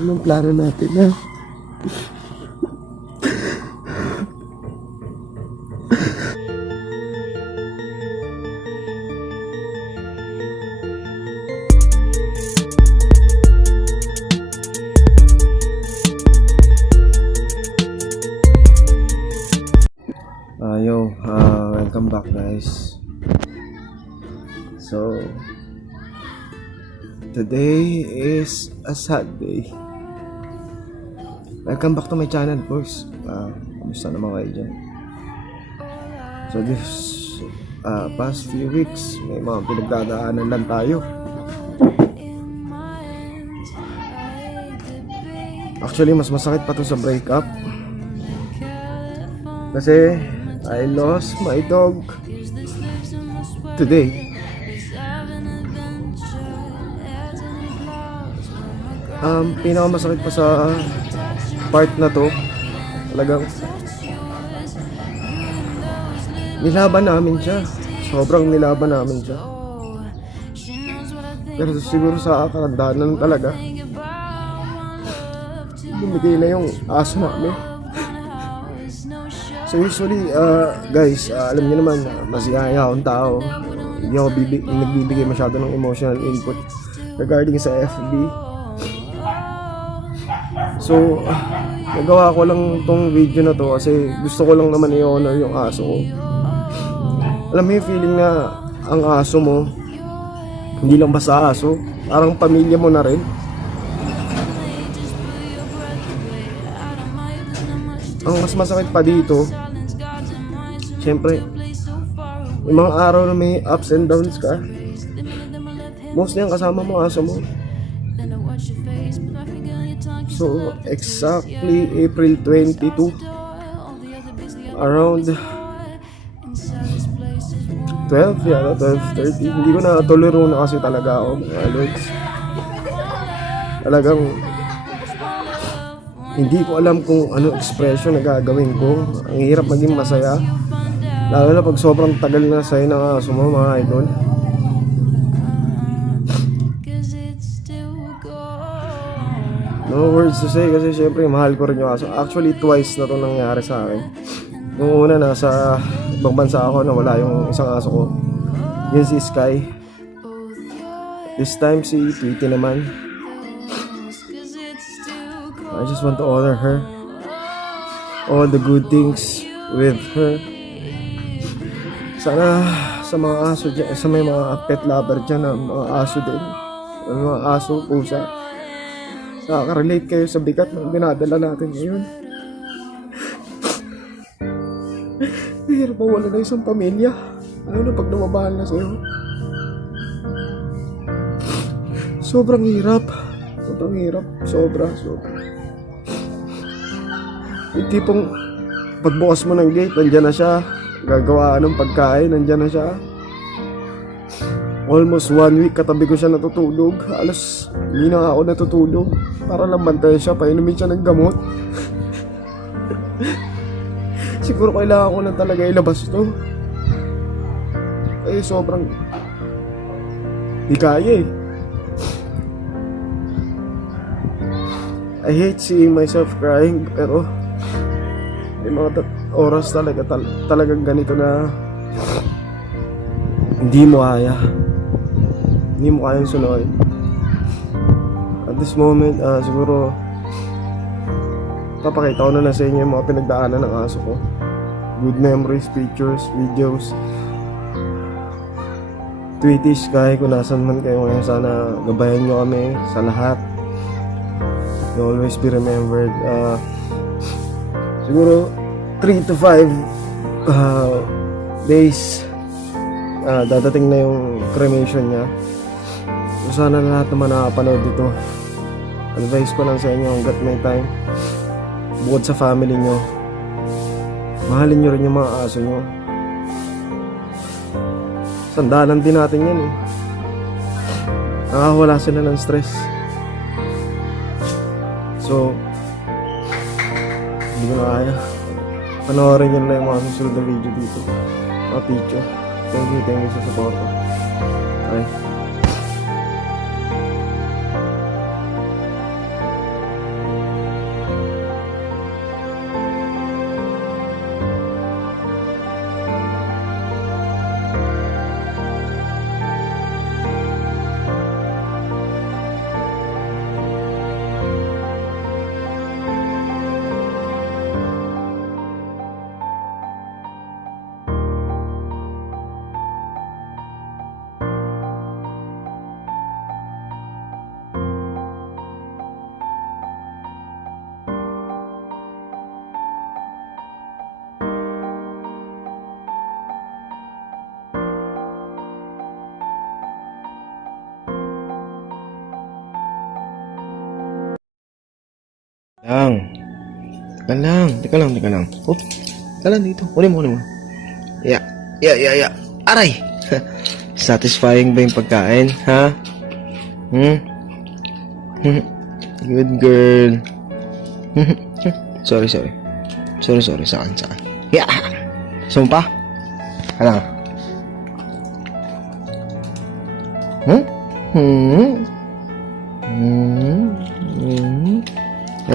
Anong plano natin, ha? Welcome back, guys. So today is a sad day. Welcome back to my channel, boys. Kumusta naman kayo dyan? So this past few weeks, may mga pinagdadaanan lang tayo. Actually, mas masakit pa to sa breakup. Kasi I lost my dog today. Pinakamasakit pa sa part na to, talagang nilaban namin siya. Sobrang nilaban namin siya. Pero siguro sa karandanan talaga, bumigay na yung aso namin. So usually, guys, alam niyo naman, masiyaya akong tao. Hindi ako nagbibigay masyado ng emotional input regarding sa FB. So, nagawa ko lang tong video na to kasi gusto ko lang naman i-honor yung aso ko. Alam mo yung feeling na ang aso mo, hindi lang basta aso, parang pamilya mo na rin. Ang mas masakit pa dito, syempre, yung mga araw na may ups and downs ka, mostly ang kasama mo aso mo. So exactly April 22, around 12:30, hindi ko na tolero na kasi talaga ako, mga lods. Talagang hindi ko alam kung ano expression na gagawin ko. Ang hirap maging masaya, lalo na pag sobrang tagal na sa'yo ng aso mo, mga idol. No words to say kasi syempre mahal ko rin yung aso. Actually twice na to nangyari sa akin. Nung una nasa ibang bansa ako na wala yung isang aso ko, yun si Sky. This time si Tweety naman. I just want to honor her, all the good things with her. Sana sa mga aso dyan, sa may mga pet lover dyan na mga aso din, mga aso, pusa, nakaka-relate kayo sa bigat ng dinadala natin ngayon. Hirap mawala na isang pamilya, ano na pag namabahal na sa'yo. Sobrang hirap, sobra. Yung tipong pagbukas mo ng gate, nandyan na siya. Gagawa ng pagkain, nandyan na siya. Almost 1 week katabi ko siya natutulog. Alas hindi na ako natutulog para lang bantayan siya, painumin siya ng gamot. Siguro kailangan ko na talaga ilabas to. Eh sobrang di kaya eh. I hate seeing myself crying, pero may mga oras talagang ganito na hindi mo kayang sunod. At this moment, siguro papakita ko na lang sa inyo yung mga pinagdaanan ng aso ko. Good memories, pictures, videos. Tweety, Sky, kung nasan man kayo ngayon, sana gabayan nyo kami sa lahat. You always be remembered. Siguro 3 to 5 days dadating na yung cremation niya. So sana lahat naman nakapanood dito. Advice ko lang sa inyo hanggat may time, bukod sa family nyo, mahalin nyo rin yung mga aso nyo. Sandalan din natin yan eh. Nakawala sila ng stress. So hindi ko na kaya. Panoorin nyo lang yung mga susunod na video dito, mga picture. Thank you sa support. Bye. Lang. Teka lang. Oh, teka lang dito. Kunin mo. Ya. Aray! Satisfying ba yung pagkain, ha? Good girl. Sorry. Sa akin. Ya! Sumpa? Hala nga.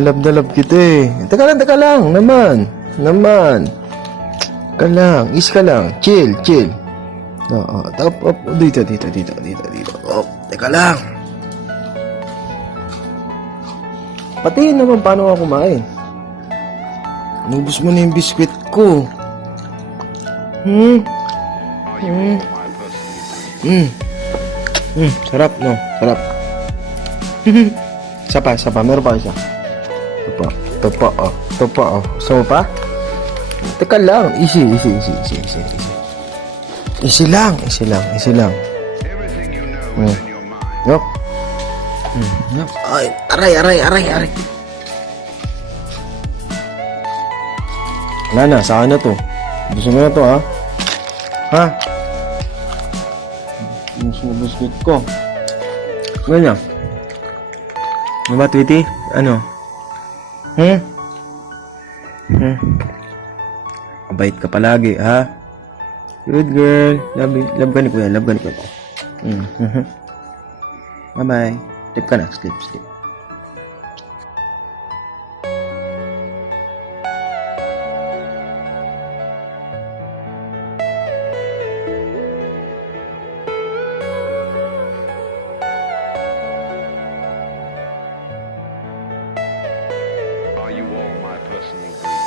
Love na love kita eh. Teka lang. Naman. Teka lang. Is ka lang. Chill. Dito. Oh, teka lang. Patiin naman paano ako kumain. Nubos mo na yung biskwit ko. Sarap, no? Sarap. Isa pa. Meron pa isa. Ito pa, oh. Gusto mo pa? Teka lang. Easy. Easy lang. Yup. Ay, aray. Wala na, saan na to? Gusto mo na to, ha? Ha? Gusto mo biscuit ko. Ganyan. Ano ba, Tweety? Ano? Mabait ka palagi, ha? Good girl. Love ka ni Kuya. Bye-bye. Sleep ka na. Sleep. Are you all my personal greed?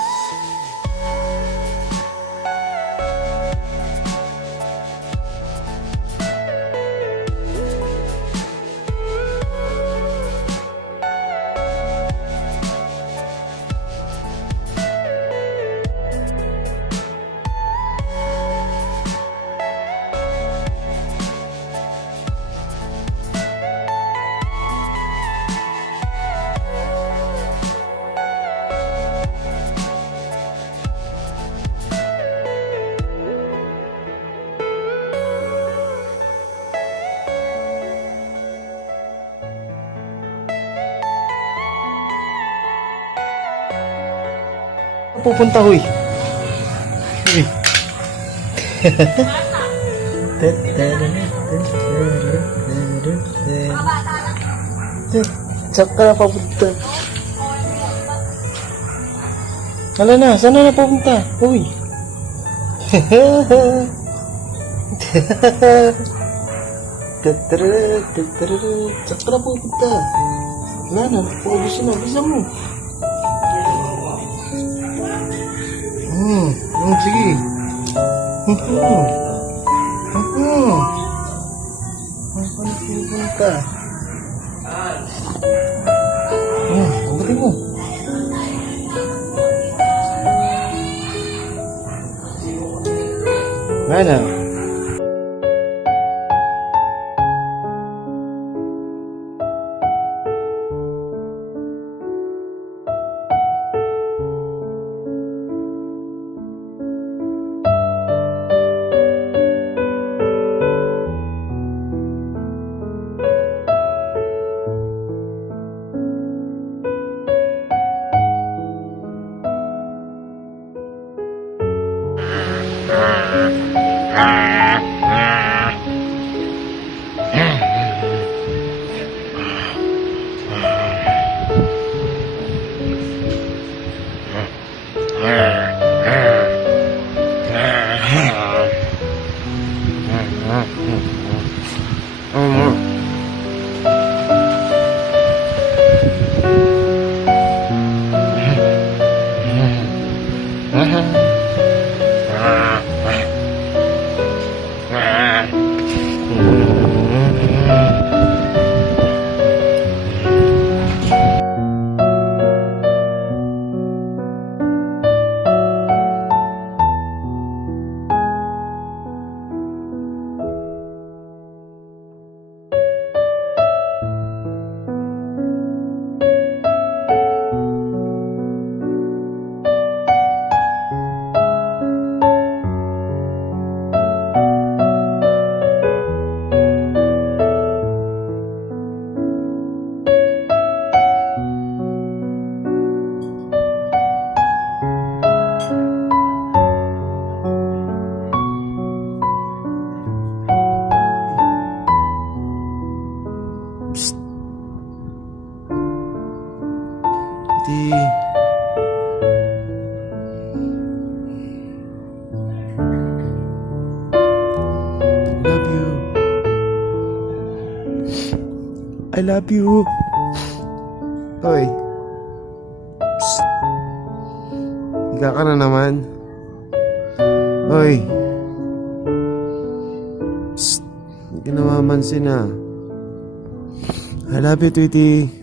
Pupunta, huy. Saan ka na papunta? Hala na, saan na papunta? Huy. Saan ka na papunta? Wala na, paubos na, bisa mo. Sige. Paano pupunta? Pagdating mo. Mana? Tweety. Love you. I love you. Hoy. Psst. Higa ka na naman. Hoy. Psst. Hindi ka namamansin ah. I love you, Tweety.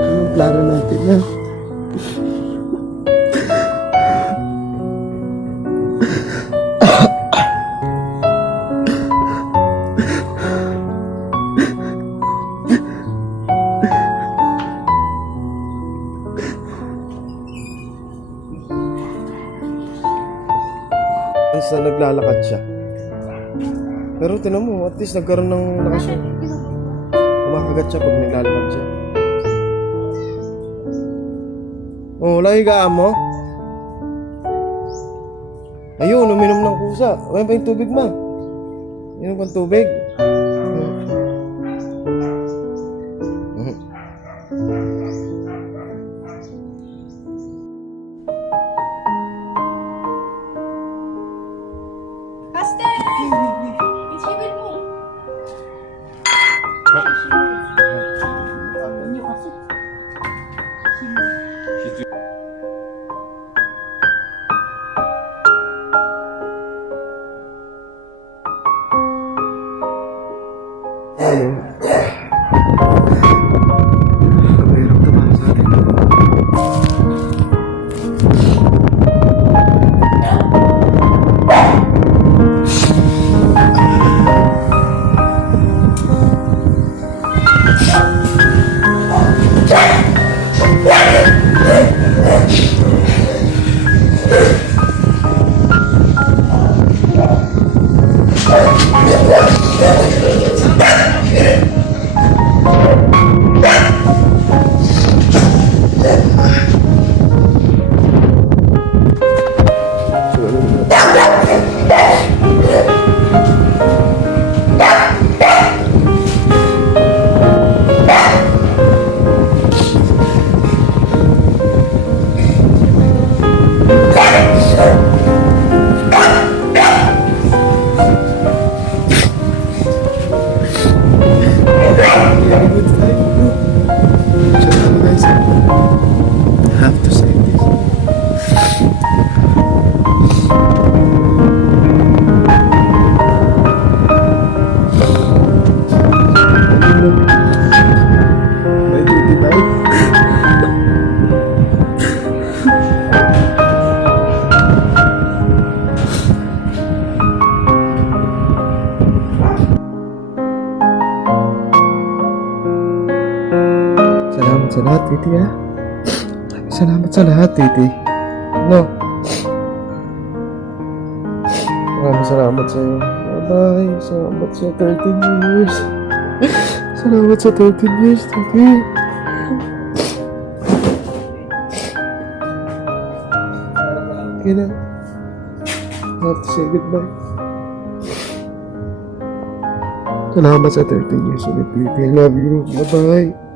Anong plano natin na? Na naglalakad siya. Pero tinan mo, at least nagkaroon ng lakas siya. Kumakagat siya pag naglalakad siya. Oh, lahigaan mo? Ayun, uminom ng kusa. Ayan pa yung tubig, ma. Inom pang tubig. Pastor! Isipin mo! Ano kasi? Ano? Mayroong tumama sa atin. Salamat sa lahat, Tweety, ha? Salamat sa lahat, Tweety. No? Maraming salamat sa'yo. Bye-bye. Salamat sa 13 years. Salamat sa 13 years, Tweety. Okay na. I have to say goodbye. Salamat sa 13 years ulit, Tweety. I love you. Bye-bye.